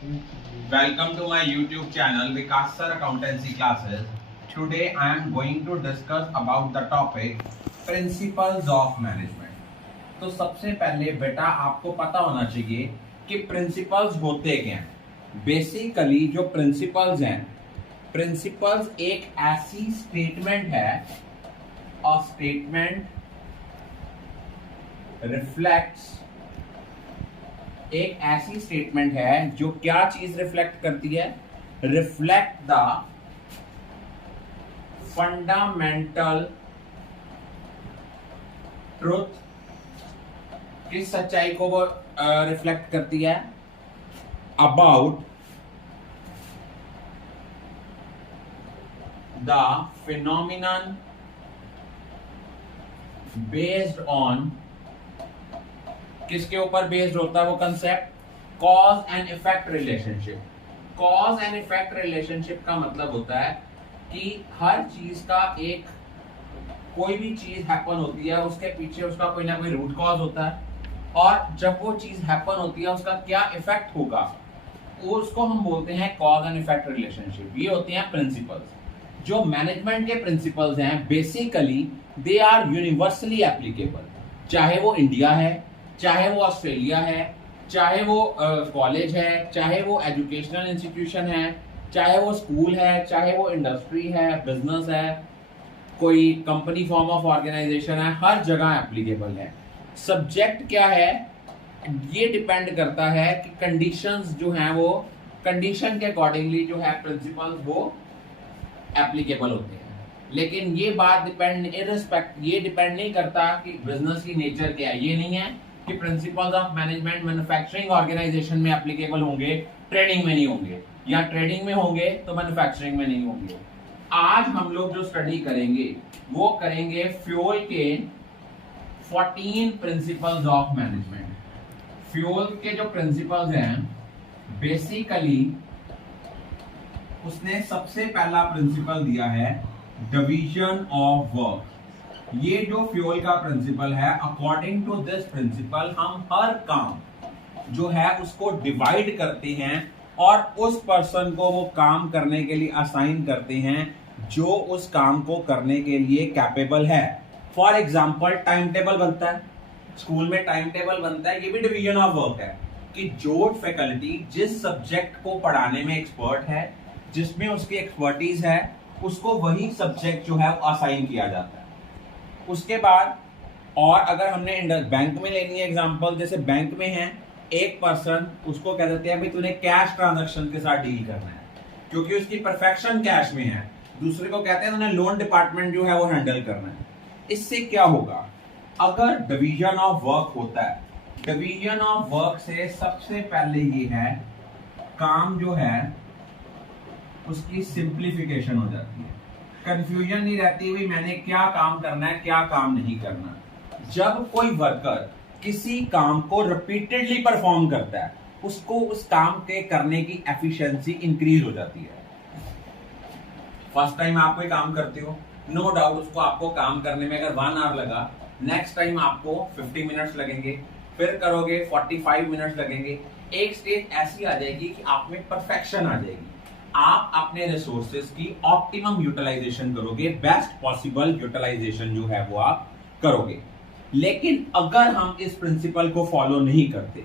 Welcome to my YouTube channel Vikas Sir Accountancy Classes. Today I am going to discuss about the topic Principles of Management. तो सबसे पहले बेटा आपको पता होना चाहिए कि प्रिंसिपल्स होते क्या हैं। बेसिकली जो प्रिंसिपल्स हैं, प्रिंसिपल्स एक ऐसी स्टेटमेंट है, और स्टेटमेंट रिफ्लेक्ट्स एक ऐसी स्टेटमेंट है जो क्या चीज रिफ्लेक्ट करती है, रिफ्लेक्ट द फंडामेंटल ट्रुथ, किस सच्चाई को वो रिफ्लेक्ट करती है, about the phenomenon based on, किसके ऊपर बेस्ड होता है वो concept, cause and effect relationship. Cause and effect relationship का मतलब होता है कि हर चीज का एक, कोई भी चीज हैपन होती है उसके पीछे उसका कोई ना कोई रूट कॉज होता है, और जब वो चीज हैपन होती है उसका क्या इफेक्ट होगा उसको हम बोलते हैं कॉज एंड इफेक्ट रिलेशनशिप। ये होते हैं प्रिंसिपल्स। जो मैनेजमेंट के प्रिंसिपल्स हैं basically they are universally applicable, चाहे वो इंडिया है, चाहे वो ऑस्ट्रेलिया है, चाहे वो कॉलेज है, चाहे वो एजुकेशनल इंस्टीट्यूशन है, चाहे वो स्कूल है, चाहे वो इंडस्ट्री है, बिजनेस है, कोई कंपनी फॉर्म ऑफ ऑर्गेनाइजेशन है, हर जगह एप्लीकेबल है। सब्जेक्ट क्या है, ये डिपेंड करता है कि कंडीशंस जो हैं वो कंडीशन के अकॉर्डिंगली जो है प्रिंसिपल्स वो एप्लीकेबल होते हैं। लेकिन ये बात ये डिपेंड नहीं करता कि बिजनेस की नेचर क्या है। ये नहीं है कि principles of management manufacturing organisation में एप्लीकेबल होंगे, ट्रेडिंग में नहीं होंगे, या ट्रेडिंग में होंगे तो मैन्युफैक्चरिंग में नहीं होंगे। आज हम लोग जो स्टडी करेंगे वो करेंगे फ्यूल के 14 प्रिंसिपल्स ऑफ मैनेजमेंट। फ्यूल के जो प्रिंसिपल्स हैं बेसिकली उसने सबसे पहला प्रिंसिपल दिया है डिवीजन ऑफ वर्क। ये जो फ्यूल का प्रिंसिपल है, अकॉर्डिंग टू दिस प्रिंसिपल हम हर काम जो है उसको डिवाइड करते हैं और उस पर्सन को वो काम करने के लिए असाइन करते हैं जो उस काम को करने के लिए कैपेबल है। फॉर एग्जाम्पल टाइम टेबल बनता है, स्कूल में टाइम टेबल बनता है, ये भी डिवीजन ऑफ वर्क है कि जो फैकल्टी जिस सब्जेक्ट को पढ़ाने में एक्सपर्ट है, जिसमें उसकी एक्सपर्टीज है, उसको वही सब्जेक्ट जो है असाइन किया जाता है। उसके बाद और अगर हमने बैंक में लेनी है एग्जांपल, जैसे बैंक में है एक पर्सन, उसको कह देते हैं भाई तूने कैश ट्रांजैक्शन के साथ डील करना है क्योंकि उसकी परफेक्शन कैश में है। दूसरे को कहते हैं तूने लोन डिपार्टमेंट जो है वो हैंडल करना है। इससे क्या होगा, अगर डिवीजन ऑफ वर्क होता है, डिवीजन ऑफ वर्क से सबसे पहले ये है काम जो है उसकी सिंप्लीफिकेशन हो जाती है, कंफ्यूजन नहीं रहती भाई मैंने क्या काम करना है क्या काम नहीं करना। जब कोई वर्कर किसी काम को रिपीटेडली परफॉर्म करता है उसको उस काम के करने की एफिशिएंसी इंक्रीज हो जाती है। फर्स्ट टाइम आप कोई काम करते हो, नो डाउट उसको आपको काम करने में अगर 1 आवर लगा, नेक्स्ट टाइम आपको 50 मिनट्स लगेंगे, फिर करोगे 45 मिनट्स लगेंगे। एक स्टेज ऐसी आ जाएगी कि आप में परफेक्शन आ जाएगी, आप अपने रिसोर्सेज की ऑप्टिमम यूटिलाइजेशन करोगे, बेस्ट पॉसिबल यूटिलाइजेशन जो है वो आप करोगे। लेकिन अगर हम इस प्रिंसिपल को फॉलो नहीं करते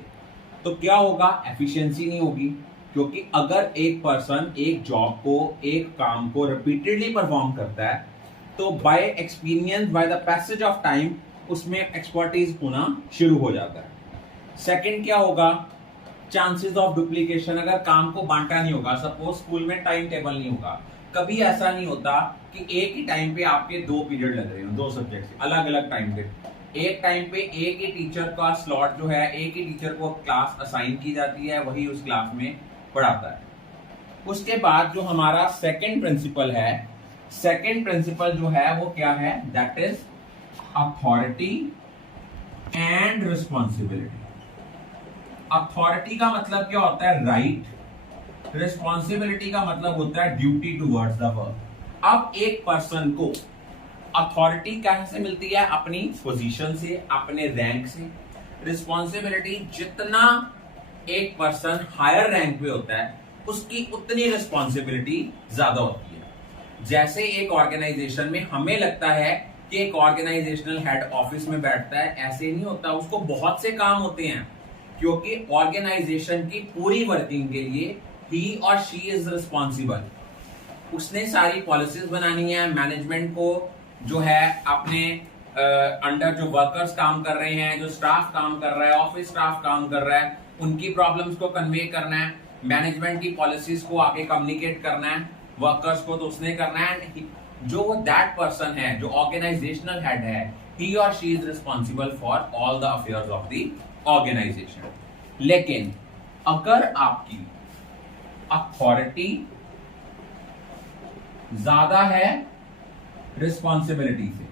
तो क्या होगा, एफिशिएंसी नहीं होगी, क्योंकि अगर एक पर्सन एक जॉब को एक काम को रिपीटेडली परफॉर्म करता है तो bye experience, by the passage of time उसमें एक्सपर्टीज होना शुरू हो जाता है। सेकंड क्या होगा, चांसेस ऑफ डुप्लीकेशन, अगर काम को बांटा नहीं होगा, सपोज स्कूल में टाइम टेबल नहीं होगा, कभी ऐसा नहीं होता कि एक ही टाइम पे आपके 2 पीरियड लग रहे हो, 2 सब्जेक्ट अलग अलग टाइम पे, एक टाइम पे एक ही टीचर का स्लॉट जो है, एक ही टीचर को क्लास असाइन की जाती है, वही उस क्लास में पढ़ाता है। उसके बाद जो हमारा सेकंड प्रिंसिपल है, सेकंड प्रिंसिपल जो है वो क्या है, that is authority and responsibility. Authority का मतलब क्या होता है, राइट। रिस्पॉन्सिबिलिटी का मतलब होता है ड्यूटी टुवर्ड्स द वर्क। अब एक पर्सन को अथॉरिटी कहां से मिलती है, अपनी पोजीशन से, अपने रैंक से। रिस्पॉन्सिबिलिटी जितना एक पर्सन हायर रैंक पे होता है उसकी उतनी रिस्पॉन्सिबिलिटी ज्यादा होती है। जैसे एक ऑर्गेनाइजेशन में हमें लगता है कि एक ऑर्गेनाइजेशनल हेड ऑफिस में बैठता है, ऐसे नहीं होता, उसको बहुत से काम होते हैं, क्योंकि ऑर्गेनाइजेशन की पूरी वर्किंग के लिए ही और शी इज रिस्पॉन्सिबल। उसने सारी पॉलिसीज बनानी है, मैनेजमेंट को जो है अपने अंडर जो वर्कर्स काम कर रहे हैं, जो स्टाफ काम कर रहा है, ऑफिस स्टाफ काम कर रहा है, उनकी प्रॉब्लम्स को कन्वे करना है, मैनेजमेंट की पॉलिसीज को आगे कम्युनिकेट करना है वर्कर्स को, तो उसने करना है। जो दैट पर्सन है, जो ऑर्गेनाइजेशनल हेड है, ही और she is responsible for all the affairs of the organisation. लेकिन अगर आपकी अथॉरिटी ज्यादा है रिस्पॉन्सिबिलिटी से,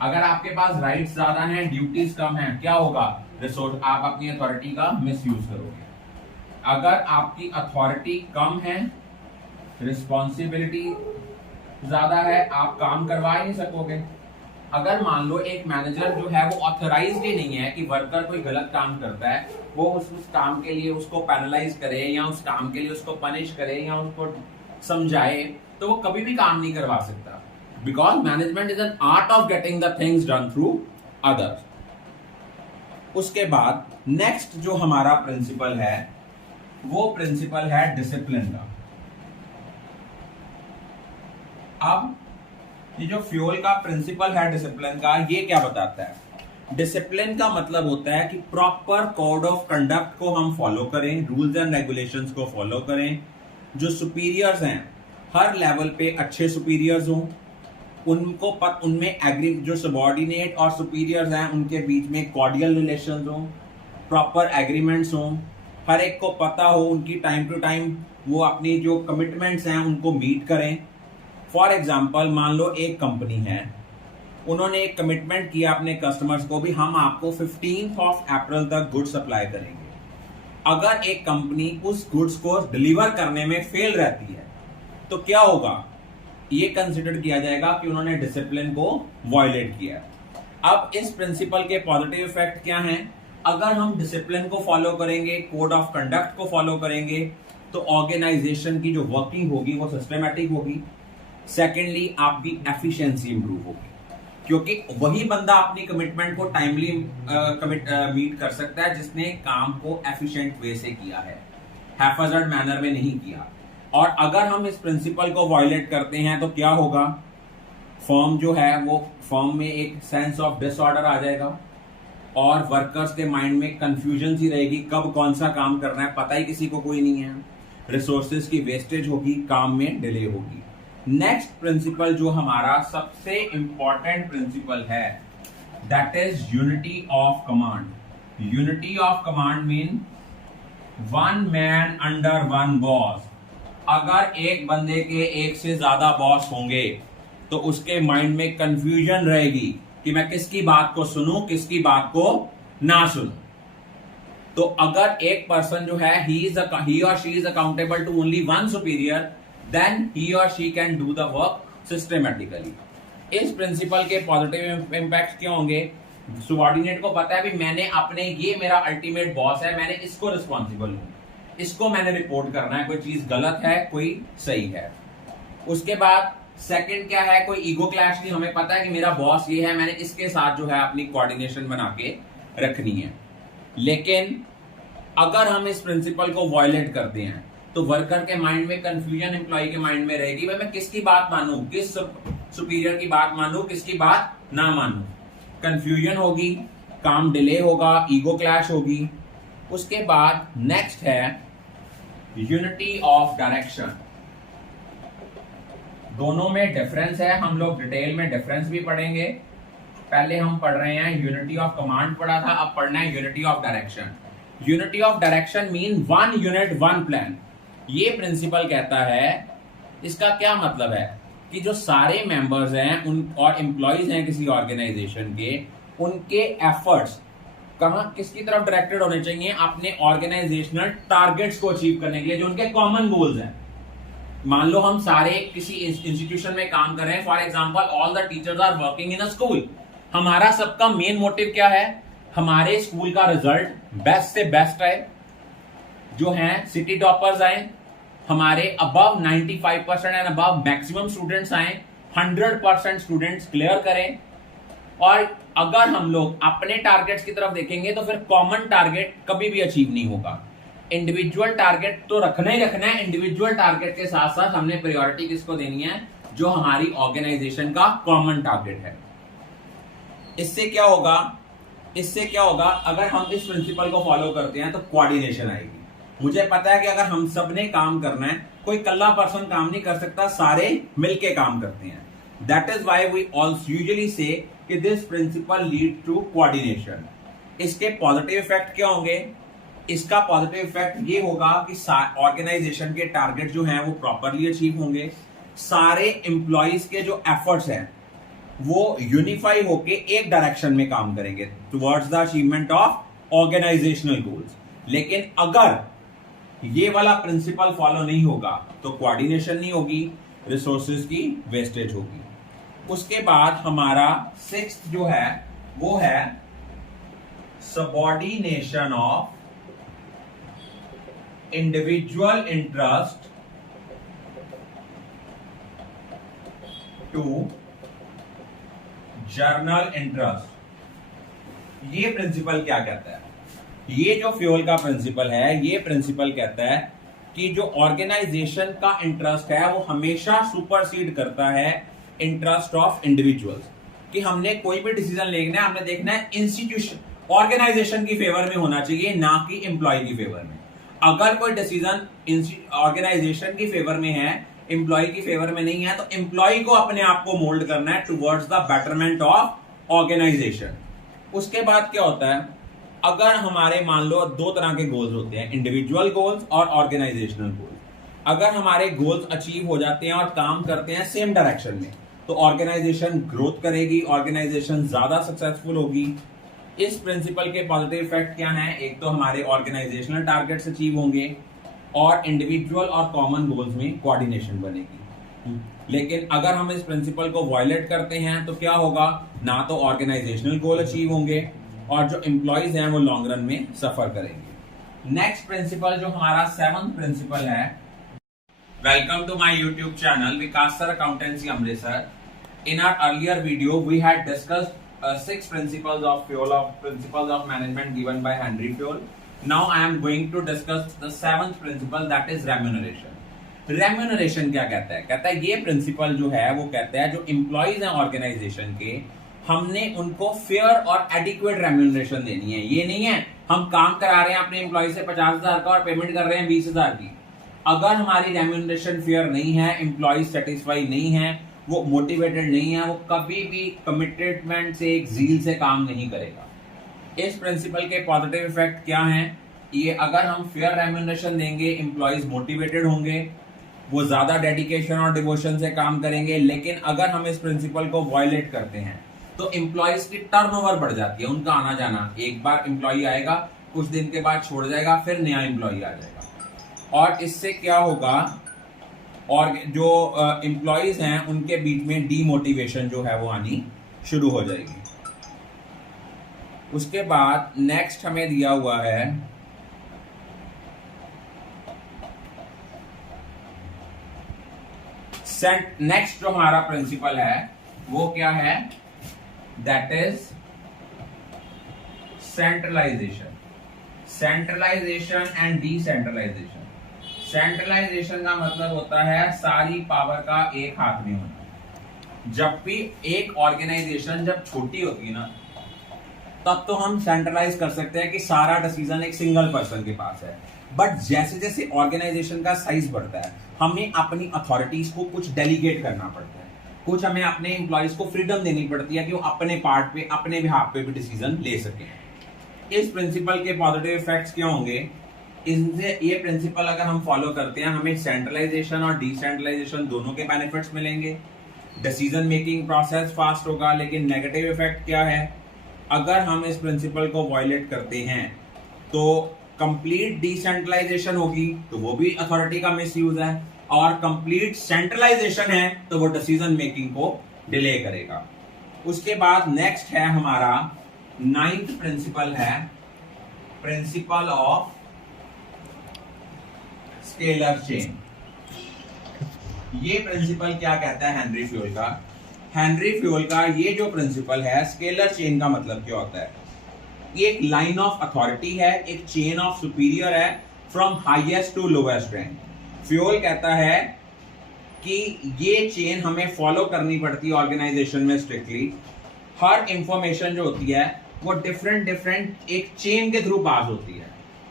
अगर आपके पास राइट्स ज्यादा हैं, ड्यूटीज कम हैं, क्या होगा? रिसोर्स, आप अपनी अथॉरिटी का मिसयूज करोगे। अगर आपकी अथॉरिटी कम है, रिस्पॉन्सिबिलिटी ज्यादा है, आप काम करवा ही नहीं सकोगे। अगर मान लो एक मैनेजर जो है वो ऑथराइज्ड ही नहीं है कि वर्कर कोई गलत काम करता है, वो उस काम के लिए उसको पैनलाइज करे या उस काम के लिए उसको पनिश करे या उसको समझाए, तो वो कभी भी काम नहीं करवा सकता, because management is an art of getting the things done through others. उसके बाद नेक्स्ट जो हमारा प्रिंसिपल है वो प्रिंसिपल है डिसिप्लिन का। अब ये जो फ्यूल का प्रिंसिपल है डिसिप्लिन का, ये क्या बताता है? डिसिप्लिन का मतलब होता है कि प्रॉपर कोड ऑफ कंडक्ट को हम फॉलो करें, रूल्स एंड रेगुलेशंस को फॉलो करें। जो सुपीरियर्स हैं हर लेवल पे अच्छे सुपीरियर्स हों, उनको उनमें एग्री, जो सबॉर्डिनेट और सुपीरियर्स हैं उनके बीच में कॉर्डियल रिलेशंस हों, प्रॉपर एग्रीमेंट्स हों, हर एक को पता हो, उनकी टाइम टू टाइम वो अपनी जो कमिटमेंट्स हैं उनको मीट करें। फॉर एग्जाम्पल, मान लो एक कंपनी है, उन्होंने एक कमिटमेंट किया अपने कस्टमर्स को भी, हम आपको 15 अप्रैल तक गुड्स सप्लाई करेंगे। अगर एक कंपनी उस गुड्स को डिलीवर करने में फेल रहती है तो क्या होगा? ये कंसिडर किया जाएगा कि उन्होंने डिसिप्लिन को वायलेट किया। अब इस प्रिंसिपल के पॉजिटिव इफेक्ट क्या हैं? अगर हम डिसिप्लिन को फॉलो करेंगे, कोड ऑफ कंडक्ट को फॉलो करेंगे, तो ऑर्गेनाइजेशन की जो वर्किंग होगी वो सिस्टमेटिक होगी। सेकेंडली, आपकी एफिशिएंसी इंप्रूव होगी, क्योंकि वही बंदा अपनी कमिटमेंट को टाइमली मीट कर सकता है जिसने काम को एफिशिएंट वे से किया है, हैफाजर्ड मैनर में नहीं किया। और अगर हम इस प्रिंसिपल को वायलेट करते हैं तो क्या होगा? फर्म जो है वो फर्म में एक सेंस ऑफ डिसऑर्डर आ जाएगा और वर्कर्स के माइंड में कंफ्यूजन सी रहेगी, कब कौन सा काम करना है पता ही किसी को कोई नहीं है, रिसोर्सेज की वेस्टेज होगी, काम में डिले होगी। नेक्स्ट प्रिंसिपल जो हमारा सबसे इंपॉर्टेंट प्रिंसिपल है, that is unity of command. Unity of command mean one man under one boss. अगर एक बंदे के एक से ज्यादा बॉस होंगे तो उसके माइंड में कंफ्यूजन रहेगी कि मैं किसकी बात को सुनूं, किसकी बात को ना सुनूं। तो अगर एक पर्सन जो है he or she is accountable to only one superior, then he or she can do the work systematically. इस प्रिंसिपल के पॉजिटिव इंपैक्ट क्या होंगे? सबॉर्डिनेट को पता है भी मैंने अपने, ये मेरा अल्टीमेट बॉस है, मैंने इसको रिस्पॉन्सिबल हूं, इसको मैंने रिपोर्ट करना है, कोई चीज गलत है कोई सही है। उसके बाद सेकंड क्या है? कोई ईगो क्लैश नहीं, हमें पता है कि मेरा बॉस ये है, मैंने इसके साथ जो है अपनी कोऑर्डिनेशन बना के रखनी है। लेकिन अगर हम इस प्रिंसिपल को वायलेट करते हैं तो वर्कर के माइंड में कंफ्यूजन, एम्प्लॉय के माइंड में रहेगी, भाई मैं किसकी बात मानूं, किस सुपीरियर की बात मानूं, किसकी बात ना मानूं। कंफ्यूजन होगी, काम डिले होगा, ईगो क्लैश होगी। उसके बाद नेक्स्ट है यूनिटी ऑफ डायरेक्शन। दोनों में डिफरेंस है, हम लोग डिटेल में डिफरेंस भी पढ़ेंगे। पहले हम पढ़ रहे हैं यूनिटी ऑफ कमांड पढ़ा था, अब पढ़ना है unity of direction. Unity of direction mean one unit one plan. ये प्रिंसिपल कहता है, इसका क्या मतलब है कि जो सारे मेंबर्स हैं उन और एम्प्लॉइज हैं किसी ऑर्गेनाइजेशन के, उनके एफर्ट्स कहां किसकी तरफ डायरेक्टेड होने चाहिए? अपने ऑर्गेनाइजेशनल टारगेट्स को अचीव करने के लिए, जो उनके कॉमन गोल्स हैं। मान लो हम सारे किसी इंस्टीट्यूशन में काम कर रहे हैं, for example all the teachers are working in a school. हमारा सबका मेन मोटिव क्या है? हमारे स्कूल का रिजल्ट बेस्ट से बेस्ट है, जो हैं सिटी टॉपर्स आए, हमारे above 95% and above maximum students आए, 100% स्टूडेंट्स क्लियर करें। और अगर हम लोग अपने टारगेट्स की तरफ देखेंगे तो फिर कॉमन टारगेट कभी भी अचीव नहीं होगा। इंडिविजुअल टारगेट तो रखना ही रखना है, इंडिविजुअल टारगेट के साथ साथ हमने प्रायोरिटी किसको देनी है, जो हमारी ऑर्गेनाइजेशन का कॉमन टारगेट है। इससे क्या होगा, अगर हम इस प्रिंसिपल को फॉलो करते हैं तो कोऑर्डिनेशन आएगी। मुझे पता है कि अगर हम सब ने काम करना है, कोई कल्ला पर्सन काम नहीं कर सकता, सारे मिलके काम करते हैं। That is why we also usually say कि this principle lead to coordination. इसके पॉजिटिव इफेक्ट क्या होंगे, इसका पॉजिटिव इफेक्ट ये होगा कि ऑर्गेनाइजेशन के टारगेट जो हैं वो प्रॉपरली अचीव होंगे, सारे एम्प्लॉइज के जो एफर्ट्स हैं वो यूनिफाई होके एक डायरेक्शन में काम करेंगे towards the achievement of organisational goals. लेकिन अगर ये वाला प्रिंसिपल फॉलो नहीं होगा तो कोऑर्डिनेशन नहीं होगी, रिसोर्सेज की वेस्टेज होगी। उसके बाद हमारा 6th जो है वो है subordination of individual interest to general interest. ये प्रिंसिपल क्या कहता है, ये जो फ्यूल का प्रिंसिपल है, ये प्रिंसिपल कहता है कि जो ऑर्गेनाइजेशन का इंटरेस्ट है वो हमेशा सुपरसीड करता है इंटरेस्ट ऑफ इंडिविजुअल्स। कि हमने कोई भी डिसीजन लेना है, हमने देखना है इंस्टीट्यूशन ऑर्गेनाइजेशन की फेवर में होना चाहिए, ना कि एम्प्लॉय की फेवर में। अगर कोई डिसीजन ऑर्गेनाइजेशन की फेवर में है, एम्प्लॉय की फेवर में नहीं है, तो एम्प्लॉय को अपने आप को मोल्ड करना है towards the betterment of organisation. उसके बाद क्या होता है, अगर हमारे मान लो 2 तरह के गोल्स होते हैं, इंडिविजुअल गोल्स और ऑर्गेनाइजेशनल गोल्स। अगर हमारे गोल्स अचीव हो जाते हैं और काम करते हैं सेम डायरेक्शन में, तो ऑर्गेनाइजेशन ग्रोथ करेगी, ऑर्गेनाइजेशन ज्यादा सक्सेसफुल होगी। इस प्रिंसिपल के पॉजिटिव इफेक्ट क्या हैं, एक तो हमारे ऑर्गेनाइजेशनल टारगेट्स अचीव होंगे और इंडिविजुअल और कॉमन गोल्स में कोऑर्डिनेशन बनेगी। लेकिन अगर हम इस प्रिंसिपल को वायलेट करते हैं तो क्या होगा, ना तो ऑर्गेनाइजेशनल गोल अचीव होंगे और जो एम्प्लॉइज हैं वो लॉन्ग रन में सफर करेंगे। नेक्स्ट प्रिंसिपल जो हमारा 7th प्रिंसिपल है, welcome to my YouTube channel Vikas sir accountancy Amritsar. In our earlier video we had discussed 6 principles of fuel of principles of management given by Henry Fayol. Now I am going to discuss the 7th principle, that is remuneration. Remuneration क्या कहता है, कहता है ये principal जो है वो कहता है जो एम्प्लॉइज हैं ऑर्गेनाइजेशन के, हमने उनको फेयर और एडिक्वेट रेम्यूनरेशन देनी है। ये नहीं है हम काम करा रहे हैं अपने एम्प्लॉय से 50,000 का और पेमेंट कर रहे हैं 20,000 की। अगर हमारी रेम्यूनरेशन फेयर नहीं है, एम्प्लॉय सेटिस्फाई नहीं है, वो मोटिवेटेड नहीं है, वो कभी भी कमिटमेंट से, एक जील से काम नहीं करेगा। इस प्रिंसिपल के पॉजिटिव इफेक्ट क्या हैं, ये अगर हम फेयर रेम्यूनरेशन देंगे, एम्प्लॉयज मोटिवेटेड होंगे, वो ज्यादा डेडिकेशन और डिवोशन से काम करेंगे। लेकिन अगर हम इस प्रिंसिपल को वायलेट करते हैं तो एम्प्लॉयज की टर्नओवर बढ़ जाती है, उनका आना जाना। एक बार एम्प्लॉय आएगा, कुछ दिन के बाद छोड़ जाएगा, फिर नया एम्प्लॉय आ जाएगा। और इससे क्या होगा, और जो एम्प्लॉयज हैं उनके बीच में डीमोटिवेशन जो है वो आनी शुरू हो जाएगी। उसके बाद नेक्स्ट हमें दिया हुआ है नेक्स्ट जो हमारा प्रिंसिपल है वो क्या है, that is centralisation. Centralisation and decentralisation. Centralisation का मतलब होता है सारी पावर का एक हाथ में होना। जब भी एक ऑर्गेनाइजेशन जब छोटी होती है ना, तब तो हम सेंट्रलाइज कर सकते हैं कि सारा डिसीजन एक सिंगल पर्सन के पास है। बट जैसे जैसे ऑर्गेनाइजेशन का साइज बढ़ता है, हमें अपनी अथॉरिटीज को कुछ डेलीगेट करना पड़ता है, कुछ हमें अपने एम्प्लॉयज को फ्रीडम देनी पड़ती है कि वो अपने पार्ट पे, अपने बिहाफ पे भी डिसीजन ले सके। इस प्रिंसिपल के पॉजिटिव इफेक्ट्स क्या होंगे, इनसे ये प्रिंसिपल अगर हम फॉलो करते हैं, हमें सेंट्रलाइजेशन और डिसेंट्रलाइजेशन दोनों के बेनिफिट्स मिलेंगे। डिसीजन मेकिंग प्रोसेस फास्ट होगा। लेकिन नेगेटिव इफेक्ट क्या है, अगर हम इस प्रिंसिपल को वायलेट करते हैं तो कंप्लीट डिसेंट्रलाइजेशन होगी, तो वो भी अथॉरिटी का मिसयूज है, और कंप्लीट सेंट्रलाइजेशन है तो वो डिसीजन मेकिंग को डिले करेगा। उसके बाद नेक्स्ट है हमारा 9th प्रिंसिपल है प्रिंसिपल ऑफ स्केलर चेन। ये प्रिंसिपल क्या कहता है हेनरी फ्यूल का? हेनरी फ्यूल का ये जो प्रिंसिपल है, स्केलर चेन का मतलब क्या होता है? ये एक लाइन ऑफ अथॉरिटी है, एक चेन ऑफ सुपीरियर है, from highest to lowest rank. Fayol कहता है कि ये चेन हमें फॉलो करनी पड़ती है ऑर्गेनाइजेशन में स्ट्रिक्टली। हर इंफॉर्मेशन जो होती है वो डिफरेंट एक चेन के थ्रू पास होती है,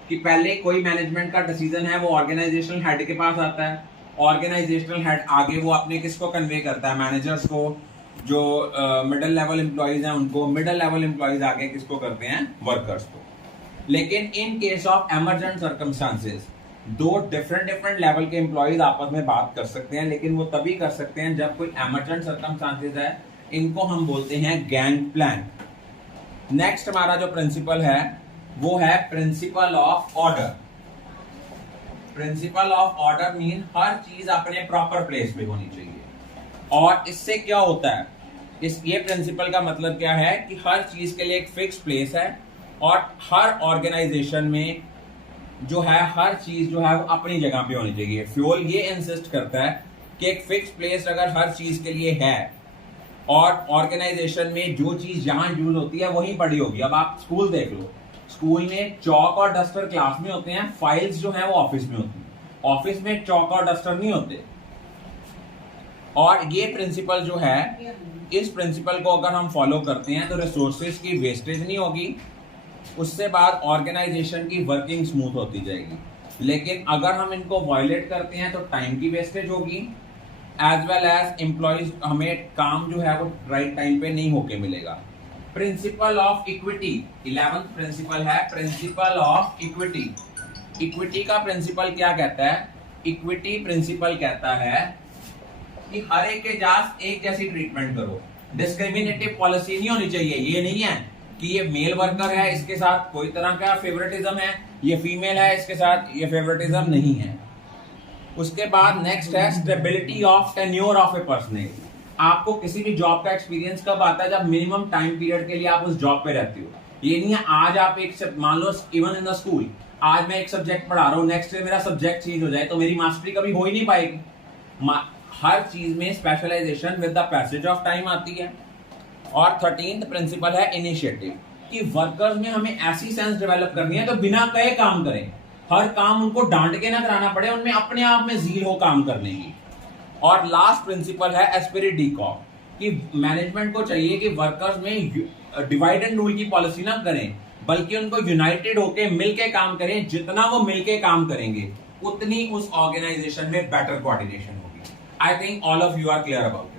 कि पहले कोई मैनेजमेंट का डिसीजन है वो ऑर्गेनाइजेशनल हेड के पास आता है, ऑर्गेनाइजेशनल हेड आगे वो अपने किसको कन्वे करता है, मैनेजर्स को, जो मिडिल लेवल एम्प्लॉइज हैं उनको, मिडिल लेवल एम्प्लॉइज आगे किसको करते हैं, वर्कर्स को। लेकिन in case of emergent circumstances दो डिफरेंट लेवल के एम्प्लॉइज आपस में बात कर सकते हैं, लेकिन वो तभी कर सकते हैं जब कोई एमरजेंट सर्कमस्टांसेस है। इनको हम बोलते हैं गैंग प्लान। नेक्स्ट हमारा जो प्रिंसिपल है वो है principle of order. Principle of order mean हर चीज अपने प्रॉपर प्लेस पे होनी चाहिए। और इससे क्या होता है, ये प्रिंसिपल का मतलब क्या है कि हर चीज के लिए एक फिक्स प्लेस है, और हर ऑर्गेनाइजेशन में जो है हर चीज जो है वो अपनी जगह पे होनी चाहिए। फ्यूल ये इंसिस्ट करता है कि एक फिक्स प्लेस अगर हर चीज के लिए है, और ऑर्गेनाइजेशन में जो चीज जहां यूज होती है वहीं पड़ी होगी। अब आप स्कूल देख लो, स्कूल में चौक और डस्टर क्लास में होते हैं, फाइल्स जो है वो ऑफिस में होती है। ऑफिस में चौक और डस्टर नहीं होते। और ये प्रिंसिपल जो है, इस प्रिंसिपल को अगर हम फॉलो करते हैं तो रिसोर्सेज की वेस्टेज नहीं होगी, उससे बाद ऑर्गेनाइजेशन की वर्किंग स्मूथ होती जाएगी। लेकिन अगर हम इनको वायलेट करते हैं तो टाइम की वेस्टेज होगी, एज वेल एज एम्प्लॉइज हमें काम जो है वो राइट टाइम पे नहीं होके मिलेगा। Principle of equity, 11th principle है प्रिंसिपल ऑफ इक्विटी। इक्विटी का प्रिंसिपल क्या कहता है? इक्विटी प्रिंसिपल कहता है कि हर एक के साथ एक जैसी ट्रीटमेंट करो। डिस्क्रिमिनेटिव पॉलिसी नहीं होनी चाहिए। ये नहीं है कि ये मेल वर्कर है इसके साथ कोई तरह का फेवरेटिज्म है, ये फीमेल है इसके साथ ये फेवरेटिज्म नहीं है। उसके बाद नेक्स्ट है stability of tenure of a person. आपको किसी भी जॉब का एक्सपीरियंस कब आता है? जब मिनिमम टाइम पीरियड के लिए आप उस जॉब पे रहते हो। ये नहीं है आज आप एक, मान लो इवन इन द स्कूल, आज मैं एक सब्जेक्ट पढ़ा रहा हूँ, नेक्स्ट डे मेरा सब्जेक्ट चेंज हो जाए तो मेरी मास्टरी कभी हो ही नहीं पाएगी। हर चीज में specialisation with the passage of time आती है। और 13th प्रिंसिपल है इनिशिएटिव, कि वर्कर्स में हमें ऐसी सेंस डेवलप करनी है तो बिना कहे काम करें, हर काम उनको डांट के ना कराना पड़े, उनमें अपने आप में जील हो काम करने की। और लास्ट प्रिंसिपल है एस्पिरिट डी कॉप, कि मैनेजमेंट को चाहिए कि वर्कर्स में डिवाइड एंड रूल की पॉलिसी ना करें, बल्कि उनको यूनाइटेड होकर मिलके काम करें। जितना वो मिलके काम करेंगे उतनी उस ऑर्गेनाइजेशन में बेटर कोऑर्डिनेशन होगी। I think all of you are clear about.